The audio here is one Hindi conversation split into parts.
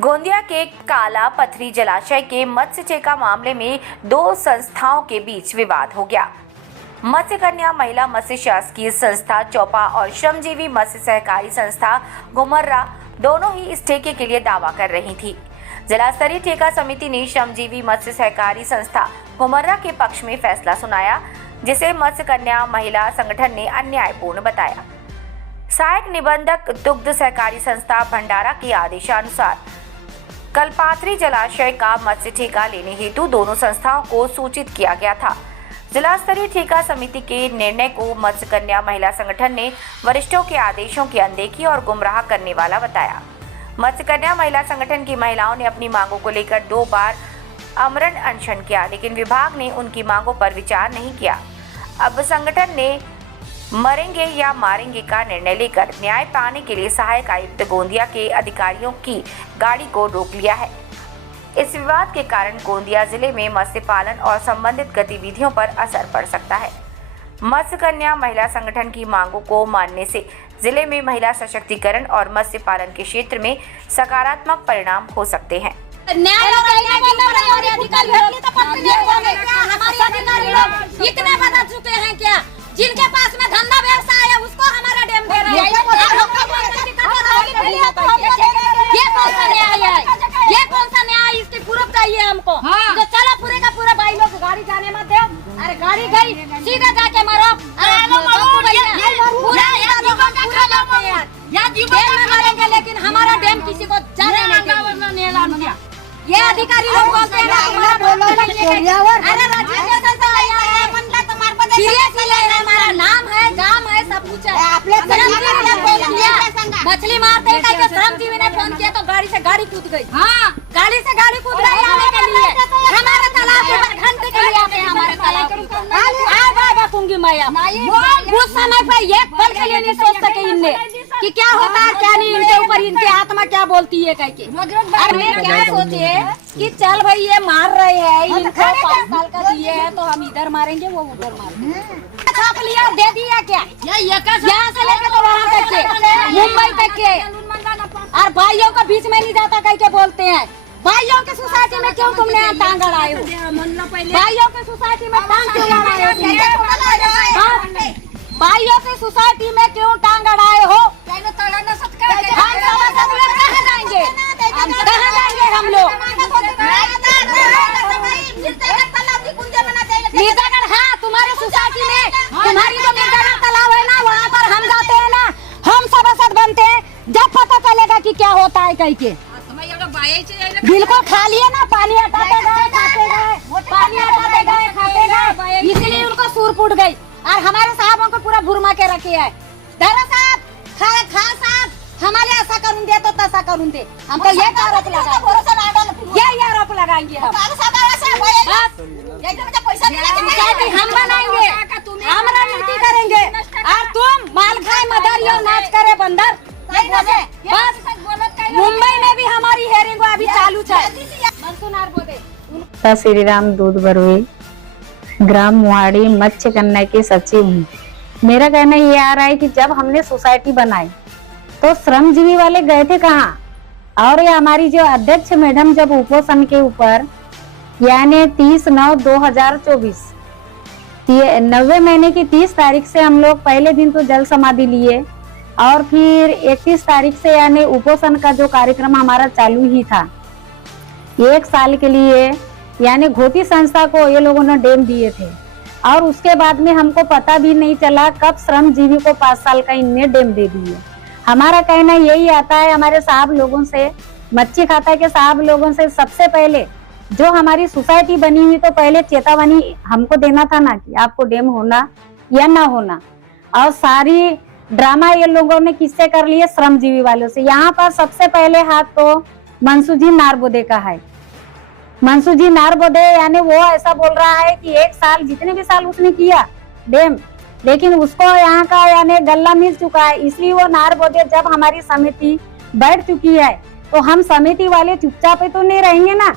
गोंदिया के काला पथरी जलाशय के मत्स्य ठेका मामले में दो संस्थाओं के बीच विवाद हो गया। मत्स्य कन्या महिला मत्स्य शासकीय संस्था चौपा और श्रमजीवी मत्स्य सहकारी संस्था घुमर्रा दोनों ही इस ठेके के लिए दावा कर रही थी। जिला स्तरीय ठेका समिति ने श्रमजीवी मत्स्य सहकारी संस्था घुमर्रा के पक्ष में फैसला सुनाया, जिसे मत्स्य कन्या महिला संगठन ने अन्यायपूर्ण बताया। सहायक निबंधक दुग्ध सहकारी संस्था भंडारा के आदेशानुसार कलपाथरी जलाशय का मत्स्य ठेका लेने हेतु दोनों संस्थाओं को सूचित किया गया था। जिला स्तरीय ठेका समिति के निर्णय को मत्स्य कन्या महिला संगठन ने वरिष्ठों के आदेशों की अनदेखी और गुमराह करने वाला बताया। मत्स्य कन्या महिला संगठन की महिलाओं ने अपनी मांगों को लेकर 2 बार आमरण अनशन किया, लेकिन विभाग ने उनकी मांगों पर विचार नहीं किया। अब संगठन ने मरेंगे या मारेंगे का निर्णय लेकर न्याय पाने के लिए सहायक आयुक्त गोंदिया के अधिकारियों की गाड़ी को रोक लिया है। इस विवाद के कारण गोंदिया जिले में मत्स्य पालन और संबंधित गतिविधियों पर असर पड़ सकता है। मत्स्य कन्या महिला संगठन की मांगों को मानने से जिले में महिला सशक्तिकरण और मत्स्य पालन के क्षेत्र में सकारात्मक परिणाम हो सकते हैं। इतने बता चुके हैं क्या? जिनके पास में धंधा व्यवसाय है उसको हमारा डैम दे रहे हैं। ये कौन सा न्याय है? ये कौन सा न्याय? इसकी प्रूफ चाहिए हमको। तो चलो पूरे का पूरा भाई लोग गाड़ी जाने मत दो। अरे गाड़ी गई सीधा जाके मारो। डैम में मारेंगे लेकिन हमारा डैम किसी को जाने नहीं देंगे। ये अधिकारी लोग बोलते हैं हमारा नाम है, गांव है, सब कुछ है। मछली मारते हैं कि श्रमजीवी ने फोन किया तो गाड़ी से गाड़ी कूद गई। हाँ, गाड़ी से गाड़ी कूद गई आने के लिए। हमारे तालाब में घंटे के लिए आते हैं। हमारे तालाब बाबूंगी मैया उस समय पर एक पल के लिए नहीं सोच सके इनने कि क्या होता है क्या नहीं। इनके ऊपर इनकी आत्मा क्या बोलती है कह के। अरे क्या सोचे कि चल भाई ये मार रहे हैं, इनको 5 साल का दिए है तो हम इधर मारेंगे वो उधर मारेंगे। छाप लिया दे दिया क्या? यहाँ से लेकर तो वहाँ तक के मुंबई तक के। और भाइयों का बीच में नहीं जाता कह के बोलते हैं। भाइयों के सोसाइटी में क्यों तुमने टांग अड़ाए हो? भाइयों के सोसाइटी में टांग क्यों अड़ाए हो? भाइयों की सोसाइटी में क्यों टांग अड़ाए हो? कहाँ जाएंगे? कहाँ जाएंगे हम लोग? हाँ, तुम्हारे सोसाइटी में तुम्हारी जो मिर्जागढ़ तालाब है ना, वहाँ पर हम जाते हैं ना, हम सभासद बनते हैं। जब पता चलेगा कि क्या होता है कह के बिल्कुल खा लिए ना। पानी हटाते गए खाते गए, पानी हटाते गए खाते गए, इसलिए उनको सूर फूट गई। और हमारे साहबों को पूरा भुरमा के रखे है। धरा साहब खा साहब हमारे ऐसा करूँ दे तो तैसा करूँ दे। हम तो ये आरोप लगाएंगे, ये आरोप लगाएंगे हम बनाएंगे, हम रणनीति करेंगे। और तुम माल खाए मदर और नाच करे बंदर। बस मुंबई में भी हमारी हेयरिंग अभी चालू है। श्री राम दूध बरुई ग्राम मुहाड़ी मत्स्य कन्या के सचिव हूँ। मेरा कहना ये आ रहा है कि जब हमने सोसाइटी बनाई तो श्रमजीवी वाले गए थे कहाँ? और ये हमारी जो अध्यक्ष मैडम जब उपोषण के ऊपर यानी 30/9/2024 90 महीने की 30 तारीख से हम लोग पहले दिन तो जल समाधि लिए और फिर 31 तारीख से यानी उपोषण का जो कार्यक्रम हमारा चालू ही था। 1 साल के लिए यानी घोटी संस्था को ये लोगों ने डैम दिए थे और उसके बाद में हमको पता भी नहीं चला कब श्रमजीवी को 5 साल का इनने डैम दे दिए। हमारा कहना यही आता है हमारे साहब लोगों से, मच्छी खाता के साहब लोगों से, सबसे पहले जो हमारी सोसाइटी बनी हुई तो पहले चेतावनी हमको देना था ना कि आपको डैम होना या ना होना। और सारी ड्रामा ये लोगों ने किससे कर लिए? श्रमजीवी वालों से। यहाँ पर सबसे पहले हाथ तो मनसूजी नारबोदे का है। मनसूजी नारबोदे यानी वो ऐसा बोल रहा है कि 1 साल जितने भी साल उसने किया डैम, लेकिन उसको यहाँ का यानी गल्ला मिल चुका है। इसलिए वो नारबोदे जब हमारी समिति बैठ चुकी है तो हम समिति वाले चुपचाप तो नहीं रहेंगे ना।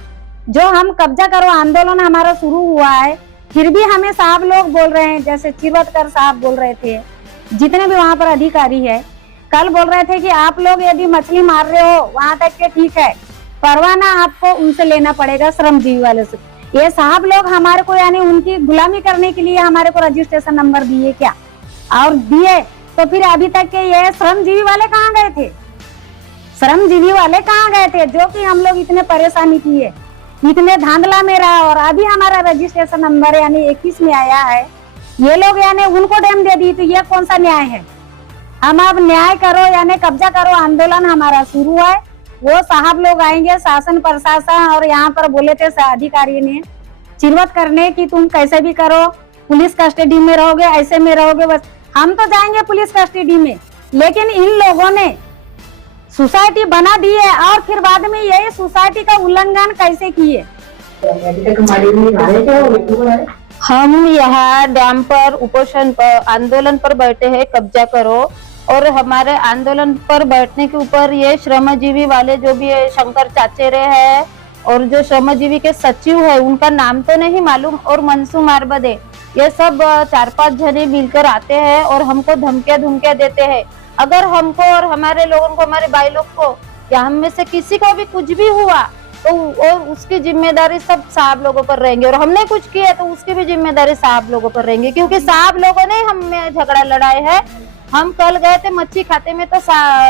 जो हम कब्जा करो आंदोलन हमारा शुरू हुआ है, फिर भी हमें साहब लोग बोल रहे हैं, जैसे चिरवटकर साहब बोल रहे थे, जितने भी वहाँ पर अधिकारी है, कल बोल रहे थे कि आप लोग यदि मछली मार रहे हो वहाँ तक के ठीक है, परवाना आपको उनसे लेना पड़ेगा, श्रमजीवी वाले से। ये साहब लोग हमारे को यानी उनकी गुलामी करने के लिए हमारे को रजिस्ट्रेशन नंबर दिए क्या, और दिए तो फिर अभी तक के ये श्रमजीवी वाले कहाँ गए थे? श्रमजीवी वाले कहाँ गए थे जो कि हम लोग इतने परेशानी किए, इतने धांधला में रहा, और अभी हमारा रजिस्ट्रेशन नंबर यानी 21 में आया है, ये लोग यानी उनको डेम दे दी, तो ये कौन सा न्याय है? हम अब न्याय करो यानी कब्जा करो आंदोलन हमारा शुरू है। वो साहब लोग आएंगे, शासन प्रशासन, और यहाँ पर बोले थे अधिकारी ने चिरवत करने की तुम कैसे भी करो, पुलिस कस्टडी में रहोगे, ऐसे में रहोगे। बस हम तो जाएंगे पुलिस कस्टडी में, लेकिन इन लोगों ने सोसाइटी बना दी है और फिर बाद में यही सोसाइटी का उल्लंघन कैसे किए? हम यहाँ डैम पर उपोषण पर आंदोलन पर बैठे हैं, कब्जा करो, और हमारे आंदोलन पर बैठने के ऊपर ये श्रमजीवी वाले जो भी है, शंकर चाचेरे है और जो श्रमजीवी के सचिव है उनका नाम तो नहीं मालूम, और मनसू मारबदे, ये सब 4-5 जने मिलकर आते हैं और हमको धमकियां देते हैं। अगर हमको और हमारे लोगों को, हमारे भाई लोग को या हम में से किसी को भी कुछ भी हुआ तो और उसकी जिम्मेदारी सब साहब लोगों पर रहेंगे, और हमने कुछ किया तो उसकी भी जिम्मेदारी साहब लोगों पर रहेंगे, क्योंकि साहब लोगों ने हम में झगड़ा लड़ाए है। हम कल गए थे मच्छी खाते में तो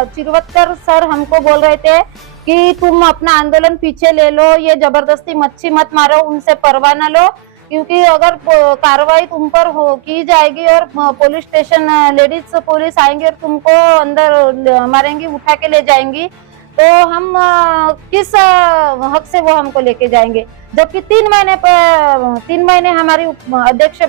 चिरवतकर सर हमको बोल रहे थे कि तुम अपना आंदोलन पीछे ले लो, ये जबरदस्ती मच्छी मत मारो, उनसे परवाना लो, क्योंकि अगर कार्रवाई तुम पर की जाएगी और पुलिस स्टेशन लेडीज पुलिस आएंगी और तुमको अंदर मारेंगी, उठा के ले जाएंगी, तो हम किस हक से वो हमको लेके जाएंगे? जबकि 3 महीने हमारी अध्यक्ष